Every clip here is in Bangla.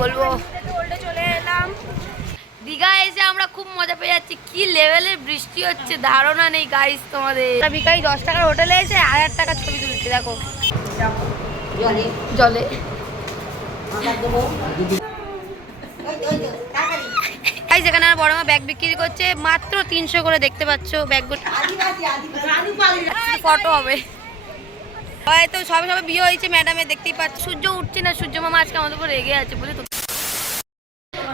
বলবো চলে এলাম দীঘা এসে আমরা খুব মজা পেয়ে যাচ্ছি। কি লেভেলের বৃষ্টি হচ্ছে ধারণা নেই গাইস তোমাদের। বিকাই 10 টাকার হোটেলে এসে 1000 টাকা ছবি তুলছে দেখো জলে। যেখানে আর বড় মা ব্যাগ বিক্রি করছে মাত্র 300 করে, দেখতে পাচ্ছ ব্যাগগুলো ফটো হবে। হয়তো সবে সবে বিয়ে হয়েছে ম্যাডামের, দেখতেই পাচ্ছ। সূর্য উঠছে না, সূর্য মামা আজকে আমাদের উপর রেগে আছে বলে তো।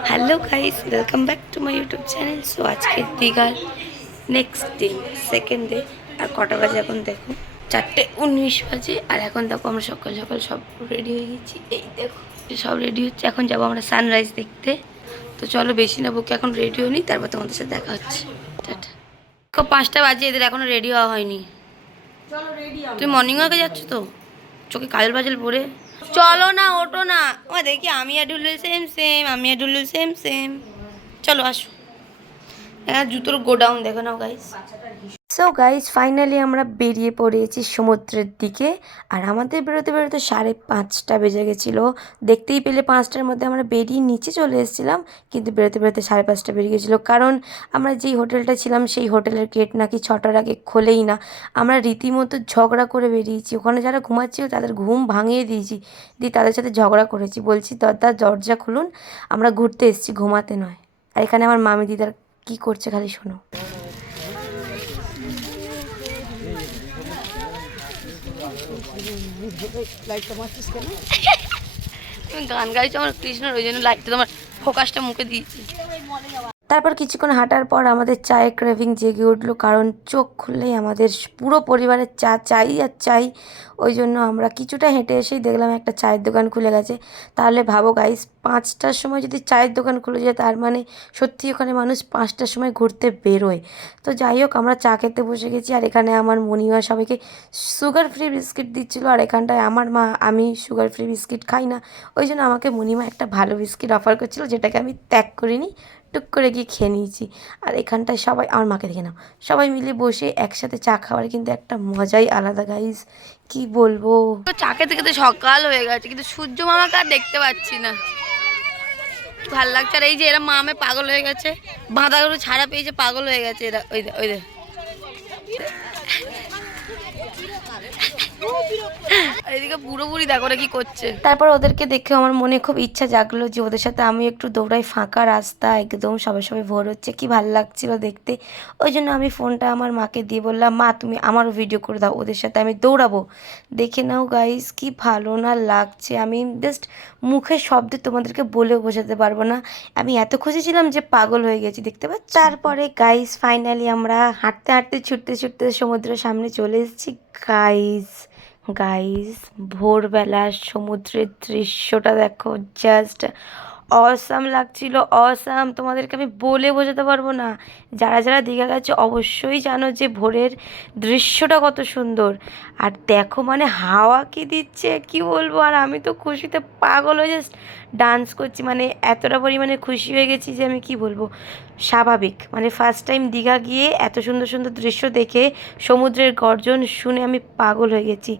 Hello guys, welcome back to my YouTube channel. So আজকে দীঘার নেক্সট ডে, সেকেন্ড ডে। আর কটা বাজে এখন দেখো, 4:19 বাজে। আর এখন দেখো আমরা সকাল সকাল সব রেডি হয়ে গেছি। এই দেখো সব রেডি হচ্ছে, এখন যাবো আমরা সানরাইজ দেখতে। তো চলো বেশি না বুকে, এখন রেডি হয়নি, তারপর তোমাদের সাথে দেখা হচ্ছে। টাটা। 5টা বাজে, এদের এখনো রেডি হওয়া হয়নি। তুমি মর্নিং ওয়াকে যাচ্ছ তো, চোখে কাজল বাজল পরে। চলো না, ওঠো না। ও দেখি আমি আর ডুলু সেম সেম, আমি আর ডুলু সেম সেম। চলো আসো, জুতোর গোডাউন দেখো নাও গাইস। সো গাইস ফাইনালি আমরা বেরিয়ে পড়েছি সমুদ্রের দিকে। আর আমাদের বেরোতে বেরোতে 5:30 বেজে গেছিলো। দেখতেই পেলে 5টার মধ্যে আমরা বেরিয়ে নিচে চলে এসেছিলাম, কিন্তু বেরোতে বেরোতে 5:30 বেরিয়ে গেছিলো। কারণ আমরা যেই হোটেলটা ছিলাম সেই হোটেলের গেট নাকি 6টার আগে খোলেই না। আমরা রীতিমতো ঝগড়া করে বেরিয়েছি। ওখানে যারা ঘুমাচ্ছিল তাদের ঘুম ভাঙিয়ে দিয়েছি, দিয়ে তাদের সাথে ঝগড়া করেছি। বলছি দাদা দরজা খুলুন, আমরা ঘুরতে এসেছি, ঘুমাতে নয়। আর এখানে আমার মামি দিদার কি করছে খালি শোনো। তুমি গান গাইছো আমার কৃষ্ণর, ওই জন্য লাইটটা তোমার ফোকাসটা মুখে দিয়েছি। তারপর কিছুক্ষণ হাঁটার পর আমাদের চায়ের ক্রেভিং জেগে উঠলো, কারণ চোখ খুললেই আমাদের পুরো পরিবারের চা চাই আর চাই। ওই জন্য আমরা কিছুটা হেঁটে এসেই দেখলাম একটা চায়ের দোকান খুলে গেছে। তাহলে ভাবো গাইস, 5টার সময় যদি চায়ের দোকান খুলে যায়, তার মানে সত্যি ওখানে মানুষ 5টার সময় ঘুরতে বেরোয়। তো যাই হোক, আমরা চা খেতে বসে গেছি। আর এখানে আমার মনিমা সবাইকে সুগার ফ্রি বিস্কিট দিচ্ছিলো। আর এখানটায় আমার মা, আমি সুগার ফ্রি বিস্কিট খাই না, ওই জন্য আমাকে মনিমা একটা ভালো বিস্কিট অফার করছিলো, যেটাকে আমি ত্যাগ করিনি, টুক করে গিয়ে খেয়ে নিয়েছি। আর এখানটায় সবাই, আমার মাকে দেখে নাও, সবাই মিলে বসে একসাথে চা খাওয়ার কিন্তু একটা মজাই আলাদা গাইস, কি বলবো। চা খেতে খেতে সকাল হয়ে গেছে, কিন্তু সূর্য মামাকে আর দেখতে পাচ্ছি না। ভাল লাগছে। আর এই যে এরা মামে পাগল হয়ে গেছে, বাঁধাগুলো ছাড়া পেয়েছে, পাগল হয়ে গেছে এরা। ওই ওই এদিকে পুরোপুরি দেখো ওরা কি করছে। তারপর ওদেরকে দেখে আমার মনে খুব ইচ্ছা জাগলো যে ওদের সাথে আমি একটু দৌড়াই। ফাঁকা রাস্তা একদম, সবাই সবাই ভোর হচ্ছে, কি ভালো লাগছিল দেখতে। ওই জন্য আমি ফোনটা আমার মাকে দিয়ে বললাম, মা তুমি আমারও ভিডিও করে দাও, ওদের সাথে আমি দৌড়াবো। দেখে নাও গাইস কি ভালো না লাগছে। আমি জাস্ট মুখের শব্দে তোমাদেরকে বলেও বোঝাতে পারবো না। আমি এত খুশি ছিলাম যে পাগল হয়ে গেছি, দেখতে পাচ্ছি। তারপরে গাইস ফাইনালি আমরা হাঁটতে হাঁটতে ছুটতে ছুটতে সমুদ্রের সামনে চলে এসেছি। গাইস ভোরবেলা সমুদ্রের দৃশ্যটা দেখো, জাস্ট অসাম লাগছিল, অসাম। তোমাদেরকে আমি বলে বোঝাতে পারবো না। যারা যারা দীঘা গেছে অবশ্যই জানো যে ভোরের দৃশ্যটা কত সুন্দর। আর দেখো মানে হাওয়া কি দিচ্ছে, কি বলবো। আর আমি তো খুশিতে পাগল হয়ে জাস্ট ডান্স করছি, মানে এতটা পরিমাণে খুশি হয়ে গেছি যে আমি কি বলবো। স্বাভাবিক, মানে ফার্স্ট টাইম দীঘা গিয়ে এত সুন্দর সুন্দর দৃশ্য দেখে, সমুদ্রের গর্জন শুনে আমি পাগল হয়ে গেছি।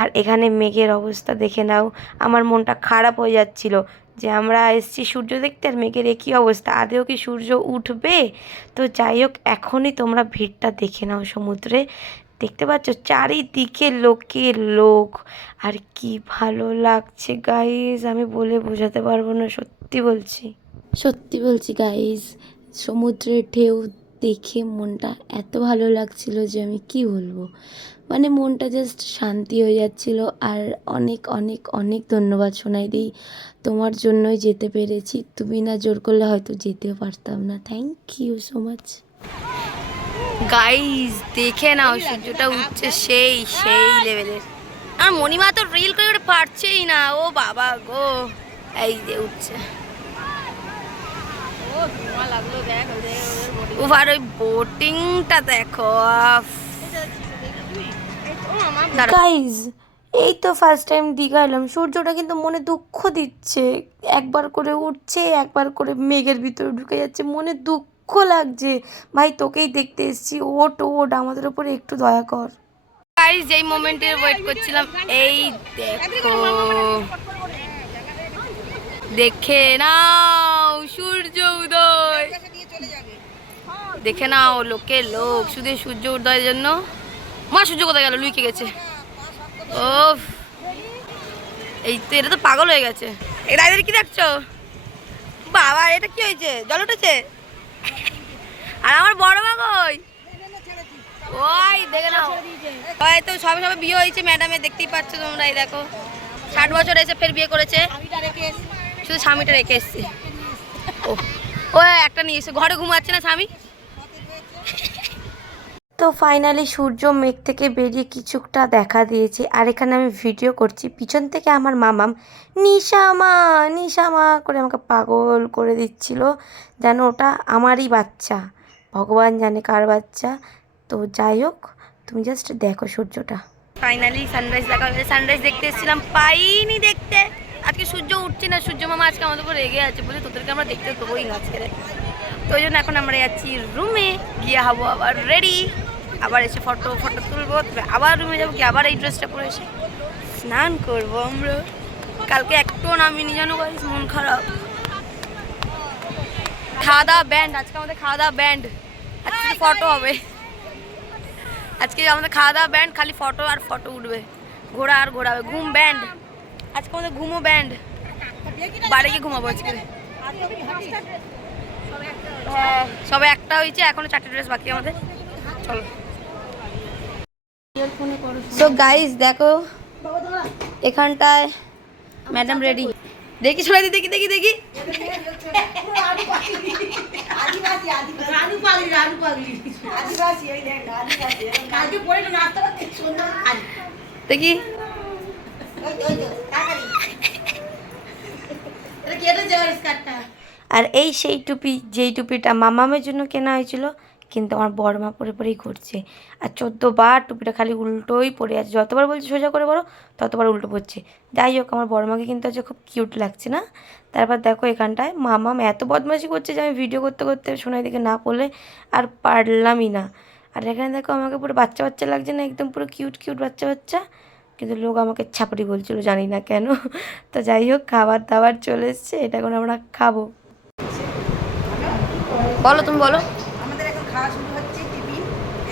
আর এখানে মেঘের অবস্থা দেখে নাও, আমার মনটা খারাপ হয়ে যাচ্ছিল যে আমরা এসেছি সূর্য দেখতে, আর মেঘের একই অবস্থা, আদেও কি সূর্য উঠবে। তো যাই হোক, এখনই তোমরা ভিড়টা দেখে নাও সমুদ্রে। দেখতে পাচ্ছ চারিদিকে লোকের লোক, আর কি ভালো লাগছে গাইজ, আমি বলে বোঝাতে পারবো না। সত্যি বলছি গাইজ, সমুদ্রের ঢেউ দেখে মনটা এত ভালো লাগছিল যে আমি কি বলবো। মানে মনটা জাস্ট শান্তি হয়ে যাচ্ছিল। আর অনেক অনেক অনেক ধন্যবাদ সোনাই দি, তোমার জন্যই যেতে পেরেছি। তুমি না জোর করলে হয়তো যেতেও পারতাম না। Thank you so much guys. দেখে নাও সূর্যটা উঠছে সেই সেই লেভেলের। আর মণিমা তো রিল করে পারছেই না, ও বাবা গো। এই যে উঠছে, আর ওই বোটিংটা দেখো গাইজ। এই তো ফার্স্ট টাইম দীঘা এলাম, সূর্যটা কিন্তু মনে দুঃখ দিচ্ছে। একবার করে উঠছে, একবার করে মেঘের ভিতরে ঢুকে যাচ্ছে, মনে দুঃখ লাগছে। ভাই তোকেই দেখতে এসেছি, ওট ওট, আমাদের উপরে একটু দয়া কর। গাইজ যেই মোমেন্টের ওয়েট করছিলাম, এই দেখো দেখে নাও সূর্য উদয়, দেখে নাও লোকের লোক শুধু সূর্য উদয়ের জন্য। মা সূর্য কোথায় গেল, লুইকে গেছে। ও এই তো, এটা তো পাগল হয়ে গেছে। এদের কি দেখছো বাবা, এটা কি হয়েছে, জল উঠেছে? আর আমার বড় মা কই? ওই দেখে নাও, হয়তো সবে সবে বিয়ে হয়েছে ম্যাডামের, দেখতেই পাচ্ছ তোমরা। এই দেখো 60 বছর এসে ফের বিয়ে করেছে, শুধু স্বামীটা রেখে এসছে। ও ও একটা নিয়ে এসে ঘরে ঘুমাচ্ছে না স্বামী। তো ফাইনালি সূর্য মেঘ থেকে বেরিয়ে কিছুটা দেখা দিয়েছে, আর এখানে আমি ভিডিও করছি, পিছন থেকে আমার মামাম নিশামা নিশামা করে আমাকে পাগল করে দিচ্ছিল, যেন ওটা আমারই বাচ্চা, ভগবান জানে কার বাচ্চা। তো যাই হোক, তুমি জাস্ট দেখো সূর্যটা। ফাইনালি সানরাইজ দেখা হয়েছে, সানরাইজ দেখতে এসেছিলাম, পাইনি দেখতে। আজকে সূর্য উঠছে না, সূর্য মামা আজকে আমাদের উপর রেগে আছে, বলে তোদেরকে আমরা দেখতে দেবোই না আজকে। তো ওই জন্য এখন আমরা যাচ্ছি রুমে, গিয়ে হবো আবার রেডি, আবার এসে ফটো তুলবো, তবে আবার রুমে যাবো, কি আবার এই ড্রেসটা পরে এসে স্নান করবো আমরা। কালকে একটুও নামিনি জানো গাইস, মন খারাপ। খাওয়া দাওয়া ব্যান্ড, আজকে আমাদের খাওয়া দাওয়া ব্যান্ড, আজকে ফটো হবে, আজকে আমাদের খাওয়া দাওয়া ব্যান্ড, খালি ফটো আর ফটো উঠবে, ঘোরা আর ঘোরাবে, ঘুম ব্যান্ড, আজকে আমাদের ঘুমো ব্যান্ড, বাড়ি গিয়ে ঘুমাবো আজকে। হ্যাঁ সবে একটা হয়েছে, এখনো 4টে ড্রেস বাকি আমাদের, চলো। সো গাইস দেখো এখানটায় ম্যাডাম রেডি, দেখি শোনা দি, দেখি দেখি দেখি দেখি। আর এই সেই টুপি, যেই টুপিটা মামামের জন্য কেনা হয়েছিল, কিন্তু আমার বড় মা পরে পরেই ঘুরছে, আর 14 বার টুপিটা খালি উল্টোই পড়ে আছে, যতবার বলছে সোজা করে বড় ততবার উল্টো পড়ছে। যাই হোক, আমার বড় মাকে কিন্তু আজকে খুব কিউট লাগছে না। তারপর দেখো এখানটায় মামাম এত বদমাশি করছে যে আমি ভিডিও করতে করতে সোনাই দিকে না পড়লে আর পারলামই না। আর এখানে দেখো আমাকে পুরো বাচ্চা বাচ্চা লাগছে না, একদম পুরো কিউট কিউট বাচ্চা বাচ্চা, কিন্তু লোক আমাকে ছাপড়ি বলছিল, জানি না কেন। তো যাই হোক, খাবার দাবার চলে এসছে, এটা এখন আমরা খাবো। বলো তুমি বলো। আমাদের এখন খাওয়া শুরু হচ্ছে, টিফিন,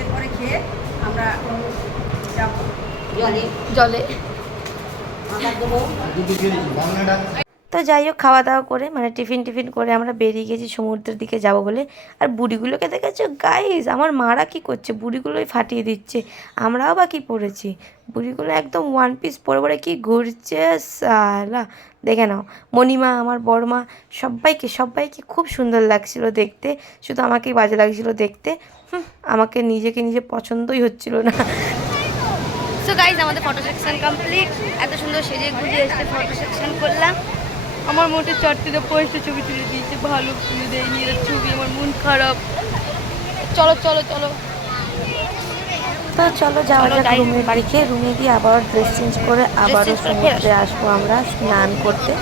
এরপরে খেয়ে আমরা যাব জলে জলে। তো যাই হোক, খাওয়া দাওয়া করে মানে টিফিন করে আমরা বেরিয়ে গেছি সমুদ্রের দিকে যাব বলে। আর বুড়িগুলোকে দেখেছো গাইস, আমার মারা কি করছে, বুড়িগুলোই ফাটিয়ে দিচ্ছে, আমরাও বা কি পড়েছি, বুড়িগুলো একদম ওয়ান পিস পরে পরে কি ঘুরছে সালা। দেখে নাও, মণিমা আমার বড় মা সবাইকে খুব সুন্দর লাগছিল দেখতে, শুধু আমাকেই বাজে লাগছিল দেখতে। আমাকে নিজে পছন্দই হচ্ছিল না। সো গাইজ আমাদের ফটো সেকশন কমপ্লিট, এত সুন্দর সেজে গুজে এসে ফটো সেকশন করলাম। আমার মোটে 4টা পোস্টে ছবি তুলে দিয়েছে, ভালো তুলে দেয়নি এর ছবি, আমার মন খারাপ। চলো চলো চলো, তো চলো যাওয়া যাক রুমে। বাড়ি খেয়ে রুমে গিয়ে আবার ড্রেস চেঞ্জ করে আবারও সমুদ্রে আসবো আমরা স্নান করতে।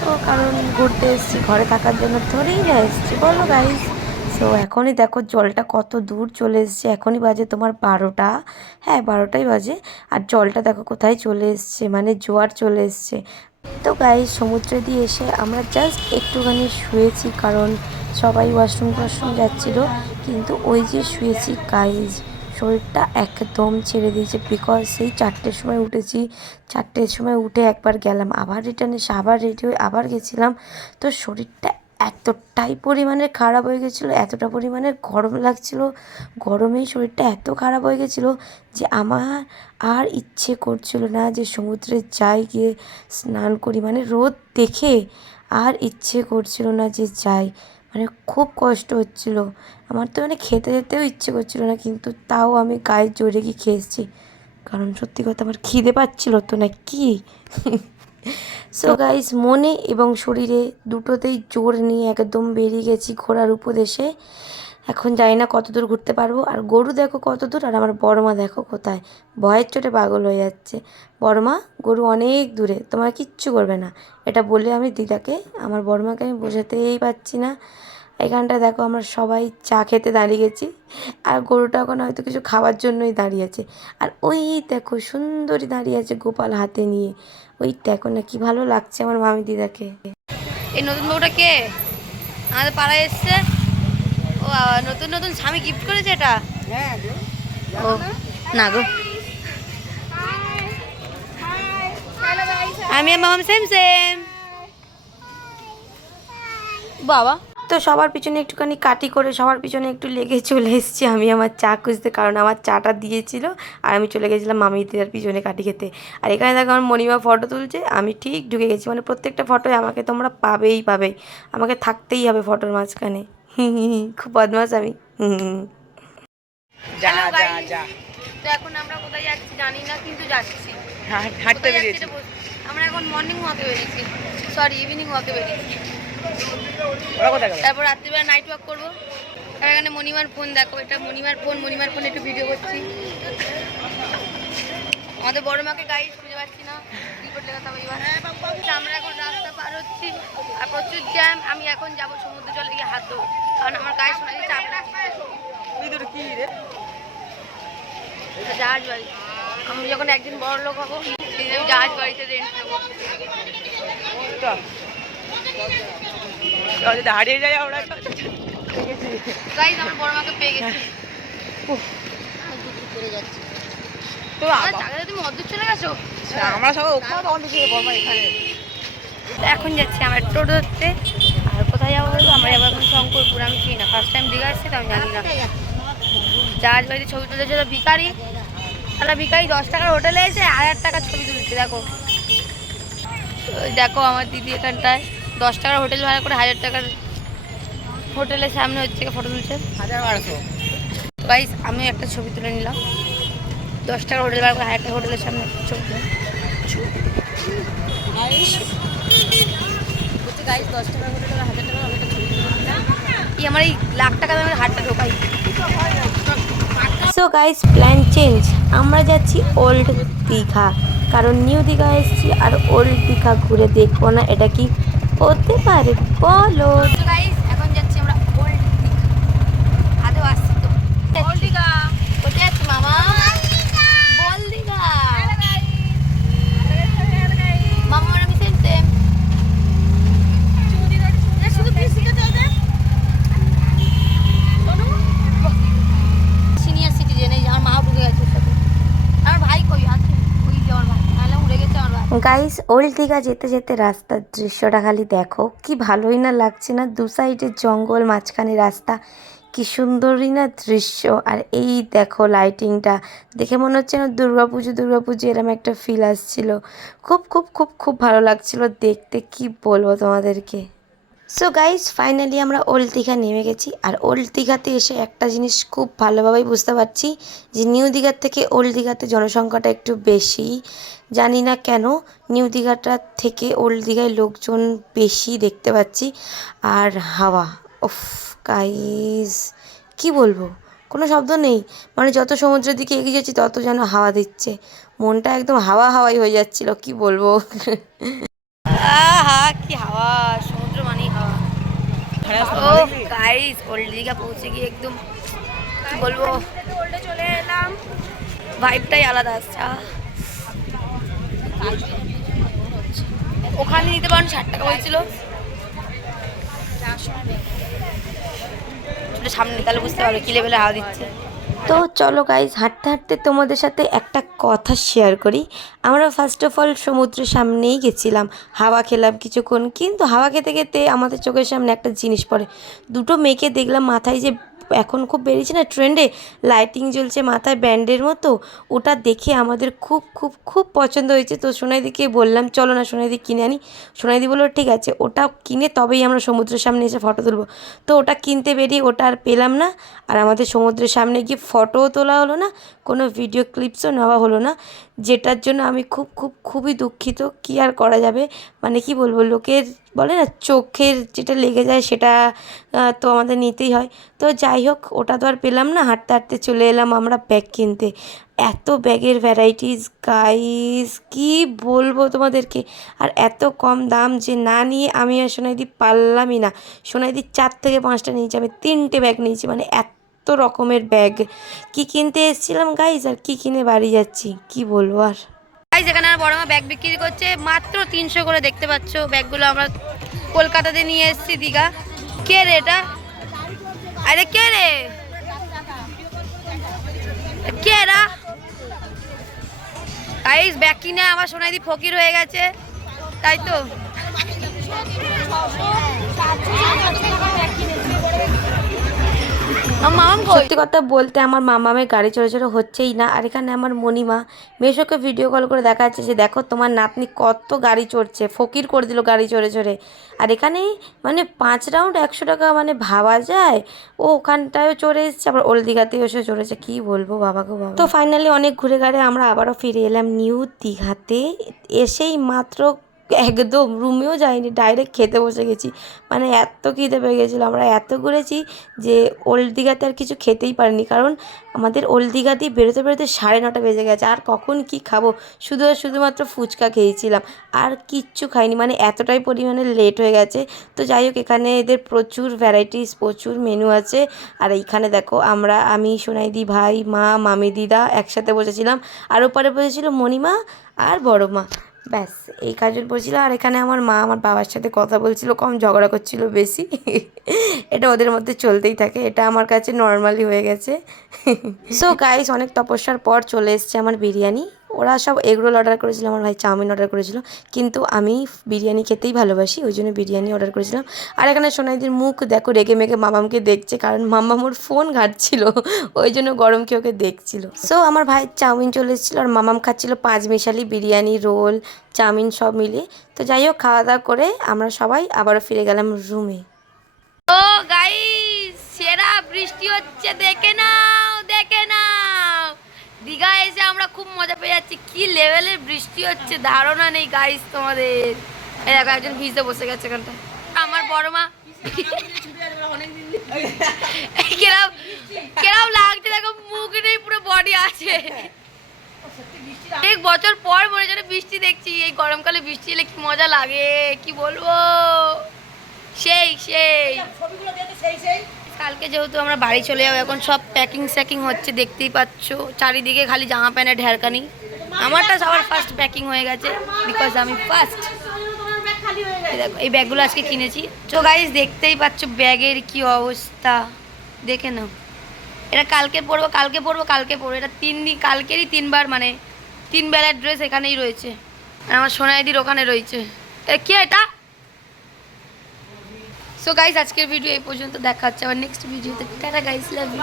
তো কারণ ঘুরতে এসেছি, ঘরে থাকার জন্য থোড়েই না এসেছি, বলো গাইজ। সো এখনই দেখো জলটা কত দূর চলে এসছে, এখনই বাজে তোমার 12টা, হ্যাঁ 12টাই বাজে, আর জলটা দেখো কোথায় চলে এসছে, মানে জোয়ার চলে এসছে। তো গাইজ সমুদ্রে দিয়ে এসে আমরা জাস্ট একটুখানি শুয়েছি, কারণ সবাই ওয়াশরুম যাচ্ছিলো, কিন্তু ওই যে শুয়েছি গাইজ, শরীরটা একদম ছেড়ে দিয়েছে, বিকজ সেই 4টের সময় উঠেছি, 4টের সময় উঠে একবার গেলাম, আবার রিটার্ন এসে আবার রেডি হয়ে আবার গেছিলাম। তো শরীরটা এতটাই পরিমাণে খারাপ হয়ে গেছিলো, এতটা পরিমাণে গরম লাগছিল, গরমেই শরীরটা এত খারাপ হয়ে গেছিলো যে আমার আর ইচ্ছে করছিল না যে সমুদ্রে যাই, গিয়ে স্নান করি, মানে রোদ দেখে আর ইচ্ছে করছিল না যে যাই, মানে খুব কষ্ট হচ্ছিল আমার। তো মানে খেতে যেতেও ইচ্ছে করছিল না, কিন্তু তাও আমি গায়ে জোরে গিয়ে খেয়ে এসেছি, কারণ সত্যি কথা আমার খিদে পাচ্ছিল তো না কি। সো গাইস, মনে এবং শরীরে দুটোতেই জোর নিয়ে একদম বেরিয়ে গেছি ঘোরার উপদেশে। এখন জানি না কত দূর ঘুরতে পারবো। আর গরু দেখো কত দূর, আর আমার বড় মা দেখো কোথায়, ভয়ের চোটে পাগল হয়ে যাচ্ছে। বড় মা, গরু অনেক দূরে, তোমার কিচ্ছু করবে না, এটা বলে আমি দিদাকে, আমার বড় মাকে আমি বোঝাতেই পারছি না। এখানটা দেখো আমরা সবাই চা খেতে দাঁড়িয়ে গেছি, আর গরুটা এখন হয়তো কিছু খাওয়ার জন্যই দাঁড়িয়েছে। আর ওই দেখো সুন্দরী দাঁড়িয়ে আছে গোপাল হাতে নিয়ে, ওই দেখো না কি ভালো লাগছে আমার মামি দিদাকে। এই নতুন বউটা কে? আমাদের পাড়ায় এসছে। ও বাবা, নতুন নতুন স্বামী গিফট করেছে এটা। হ্যাঁ গো। ও না গো, আমি আর মামাম সেম সেম। বাবা তো সবার পিছনে একটুখানি কাটি করে সবার পিছনে একটু লেগে চলে এসেছি আমি আমার চা খুঁজতে, কারণ আমার চাটা দিয়েছিল আর আমি চলে গেছিলাম মামিদের পিছনে কাটি খেতে। আর এখানে দেখো আমার মণিমা ফটো তুলছে, আমি ঠিক ঢুকে গেছি, মানে প্রত্যেকটা ফটোয় আমাকে তোমরা পাবেই পাবে, আমাকে থাকতেই হবে ফটোর মাঝখানে। খুব বদমাস আমি। যা Hello যা guys, যা তো এখন আমরা কোথায় যাচ্ছি জানি না, কিন্তু যাচ্ছি। হাঁটতে কোথায় বেরিয়েছি। যাচ্ছি আমরা এখন মর্নিং ওয়াকে বেরিয়েছি, সরি ইভিনিং ওয়াকে বেরিয়েছি। ওরা কোথায় গেল? তারপর রাত্রিবেলা নাইট ওয়াক করবো। আর এখানে মণিমার ফোন দেখো, এটা মণিমার ফোন একটু ভিডিও করছি। আমাদের বড় মাকে গাইড খুঁজে পাচ্ছি না, রিপোর্ট লেখাতে হবে এবার। আমরা এখন রাস্তা পার হচ্ছি আর প্রচুর জ্যাম। আমি এখন যাবো সমুদ্র জলে গিয়ে হাত দেবো, কারণ আমার গায়ে শোনা চাপ কি রে? জাহাজ বাড়ি। আমি যখন একদিন বড় লোক হবো সেদিন আমি জাহাজ বাড়িতে রেন্ট নেবো। যদি হারিয়ে যায় আমরা গাইজ আমার বড় মাকে পেয়ে গেছি। তো আমার টাকাটা তুমি অদ্ভুত চলে গেছো। আমরা সবাই ওখানে তখন ঢুকে বলবো এখানে। এখন যাচ্ছি আমরা টোটো ধরতে। আর কোথায় যাবো বলবো, আমরা যাবো এখন শঙ্করপুর। আমি চিনি না, ফার্স্ট টাইম দীঘা আসছি তো আমি জানি না। জাহাজ বাড়িতে ছবি তুলেছে তো ভিকারি, তারা ভিকারি 10 টাকার হোটেলে এসে 1000 টাকার ছবি তুলছে। দেখো দেখো আমার দিদি এখানটায় 10 টাকার হোটেল ভাড়া করে 1000 টাকার হোটেলের সামনে হচ্ছে ফটো তুলছে। 1200। গাইস আমি একটা ছবি তুলে নিলাম, 10 টাকার হোটেল ভাড়া করে 1000 টাকার হোটেলের সামনে ছবি তুলে। গাইস 10 টাকা করে 1000 টাকা আমরা একটা ছবি তুলে আমার এই লাখ টাকা দামের হাটটা ঢোকাই। সো গাইস প্ল্যান চেঞ্জ, আমরা যাচ্ছি ওল্ড দীঘা, কারণ নিউ দীঘা এসেছি আর ওল্ড দীঘা ঘুরে দেখবো না, এটা কি হতে পারে বলো? গাইস এখন যাচ্ছি আমরা ওল্ড দীঘা। আদৌ আসছি তো ওল্ড দীঘা। কোথায় যাচ্ছি মামা? বল দীঘা। মামা আর আমি সেম সেম। শুধু বৃষ্টিতে চলবে সিনিয়র সিটিজেন, এই আমার মাও ঢুকে গেছে সাথে। আমার ভাই কই আছে? ওই যে আমার ভাই, নাহলে উড়ে গেছে আমার ভাই। গাইস ওল্ড দীঘা যেতে যেতে রাস্তার দৃশ্যটা খালি দেখো, কি ভালোই না লাগছে না, দু সাইডে জঙ্গল, মাঝখানে রাস্তা, কি সুন্দরই না দৃশ্য। আর এই দেখো লাইটিংটা দেখে মনে হচ্ছে না দুর্গাপুজো এরকম একটা ফিল আসছিল। খুব খুব খুব খুব ভালো লাগছিল দেখতে, কি বলবো তোমাদেরকে। সো গাইজ ফাইনালি আমরা ওল্ড দীঘা নেমে গেছি। আর ওল্ড দীঘাতে এসে একটা জিনিস খুব ভালোভাবেই বুঝতে পারছি যে নিউ দীঘার থেকে ওল্ড দীঘাতে জনসংখ্যাটা একটু বেশি। জানি না কেন, নিউ দীঘাটার থেকে ওল্ড দীঘায় লোকজন বেশি দেখতে পাচ্ছি। আর হাওয়া, উফ গাইজ কি বলবো, কোনো শব্দ নেই, মানে যত সমুদ্রের দিকে এগিয়ে যাচ্ছি তত যেন হাওয়া দিচ্ছে, মনটা একদম হাওয়াই হয়ে যাচ্ছিল, কি বলবো। আহা কি হাওয়া, সমুদ্র মানেই হাওয়া। ও গাইস ওল্ড দীঘা পৌঁছে গিয়ে একদম কি বলবো, ওল্ডে চলে এলাম, ভাইবটাই আলাদা আসছে। ওখানে নিতে পারেন 60 টাকা বলছিল সামনে, তাহলে বুঝতে পারবে কি লেভেলে হাওয়া দিচ্ছে। তো চলো গাইজ হাঁটতে হাঁটতে তোমাদের সাথে একটা কথা শেয়ার করি। আমরা ফার্স্ট অফ অল সমুদ্রের সামনেই গেছিলাম, হাওয়া খেলাম কিছুক্ষণ, কিন্তু হাওয়া খেতে খেতে আমাদের চোখের সামনে একটা জিনিস পড়ে। দুটো মেয়েকে দেখলাম মাথায় যে এখন খুব বেরিয়েছে না ট্রেন্ডে, লাইটিং জ্বলছে মাথায় ব্যান্ডের মতো, ওটা দেখে আমাদের খুব খুব খুব পছন্দ হয়েছে। তো সোনাইদিকে বললাম চলো না সোনাইদি কিনে আনি। সোনাইদি বললো ঠিক আছে, ওটা কিনে তবেই আমরা সমুদ্রের সামনে এসে ফটো তুলবো। তো ওটা কিনতে বেরিয়ে ওটা আর পেলাম না, আর আমাদের সমুদ্রের সামনে গিয়ে ফটোও তোলা হলো না, কোনো ভিডিও ক্লিপসও নেওয়া হলো না, যেটার জন্য আমি খুবই দুঃখিত। কী আর করা যাবে, মানে কি বলবো, লোকের বলে না চোখের যেটা লেগে যায় সেটা তো আমাদের নিতেই হয়। তো যাই হোক ওটা তো আর পেলাম না, হাঁটতে হাঁটতে চলে এলাম আমরা ব্যাগ কিনতে। এত ব্যাগের ভ্যারাইটিস গাইস কি বলবো তোমাদেরকে, আর এত কম দাম যে না নিয়ে আমি আর সোনাইদি পারলামই না। সোনাইদি 4 থেকে 5টা নিয়েছি, আমি 3টে ব্যাগ নিয়েছি, মানে এত রকমের ব্যাগ। কি কিনতে এসেছিলাম গাইস আর কি কিনে বাড়ি যাচ্ছি, কি বলবো আর। গাইস এখানে আমার বড় মা ব্যাগ বিক্রি করছে মাত্র 300 করে, দেখতে পাচ্ছ ব্যাগগুলো আমরা কলকাতাতে নিয়ে এসেছি দীঘা। কে রে এটা? আরে কে রে? কে এরা? গাইস ব্যাগ কিনে আমার সোনাইদি ফকির হয়ে গেছে, তাই তো? সত্যি কথা বলতে আমার মামামের গাড়ি চড়ে চড়ে হচ্ছেই না। আর এখানে আমার মণিমা মেশোকে ভিডিও কল করে দেখা যাচ্ছে যে দেখো তোমার নাতনি কত গাড়ি চড়ছে, ফকির করে দিল গাড়ি চড়ে চড়ে। আর এখানে মানে 5 রাউন্ড 100 টাকা, মানে ভাবা যায়। ও ওখানটায় চড়ে এসেছে, আবার ওল্ড দীঘাতেও এসে চড়েছে, কি বলবো বাবাকে বাবা। তো ফাইনালি অনেক ঘুরে ঘাড়ে আমরা আবারও ফিরে এলাম নিউ দীঘাতে। এসেই মাত্র একদম রুমেও যাইনি, ডাইরেক্ট খেতে বসে গেছি। মানে এত খিদে পেয়ে গেছিলো, আমরা এত ঘুরেছি যে ওল্ড দীঘাতে আর কিছু খেতেই পারিনি, কারণ আমাদের ওল্ড দীঘা দিয়ে বেরোতে বেরোতে 9:30 বেজে গেছে। আর কখন কি খাবো, শুধুমাত্র ফুচকা খেয়েছিলাম, আর কিচ্ছু খাইনি, মানে এতটাই পরিমাণে লেট হয়ে গেছে। তো যাই হোক, এখানে এদের প্রচুর ভ্যারাইটিস, প্রচুর মেনু আছে। আর এইখানে দেখো আমি সোনাইদি, ভাই, মা, মামি, দিদা একসাথে বসেছিলাম, আর ওপারে বসেছিল মণিমা আর বড় মা, ব্যাস এই কাজল বলছিল। আর এখানে আমার মা আমার বাবার সাথে কথা বলছিল, কম ঝগড়া করছিল বেশি। এটা ওদের মধ্যে চলতেই থাকে, এটা আমার কাছে নর্মালি হয়ে গেছে। সো গাইস, অনেক তপস্যার পর চলে এসছে আমার বিরিয়ানি। ওরা সব এগরোল অর্ডার করেছিল, আমার ভাই চাউমিন অর্ডার করেছিল, কিন্তু আমি বিরিয়ানি খেতেই ভালোবাসি, ওই জন্য বিরিয়ানি অর্ডার করেছিলাম। আর এখানে সোনাইদির মুখ দেখো রেগে মেগে মামামকে দেখছে, কারণ মামাম ওর ফোন ঘাঁটছিল, ওই জন্য গরম খেয়ে ওকে দেখছিল। সো আমার ভাইয়ের চাউমিন চলে এসেছিলো, আর মামাম খাচ্ছিল 5 মিশালি বিরিয়ানি, রোল, চাউমিন সব মিলিয়ে। তো যাই হোক, খাওয়া দাওয়া করে আমরা সবাই আবারও ফিরে গেলাম রুমে। ও গাইস, সেরা বৃষ্টি হচ্ছে, দেখে নাও দেখে নাও। দীঘা এসে আমরা খুব মজা পেয়ে যাচ্ছি, কি লেভেলের বৃষ্টি হচ্ছে ধারণা নেই গাইস তোমাদের। এই দেখো একজন ভিজতে বসে গেছে এখানটা, আমার বড় মা। কেরাম কেরাম লাগছে দেখো, মুখ নেই, পুরো বডি আছে। এক বছর পর মনে যেন বৃষ্টি দেখছি। এই গরমকালে বৃষ্টি এলে কি মজা লাগে, কি বলবো, সেই সেই। কালকে যেহেতু আমরা বাড়ি চলে যাবো, এখন সব প্যাকিং স্যাকিং হচ্ছে, দেখতেই পাচ্ছ চারিদিকে খালি জামা প্যান্টের ঢেরকানি। আমারটা সবার ফার্স্ট প্যাকিং হয়ে গেছে, বিকজ আমি ফার্স্ট। দেখো এই ব্যাগগুলো আজকে কিনেছি। তো গাইস দেখতেই পাচ্ছ ব্যাগের কি অবস্থা, দেখে নাও। এটা কালকে পরবো, কালকে পরবো, কালকে পরবো, এটা 3 দিন, কালকেরই 3 বার, মানে 3 বেলার ড্রেস এখানেই রয়েছে। আর আমার সোনাইদির ওখানে রয়েছে। কি এটা? সো গাইস আজকের ভিডিও এই পর্যন্ত, দেখা হচ্ছে আবার নেক্সট ভিডিওতে। Tata guys, love you.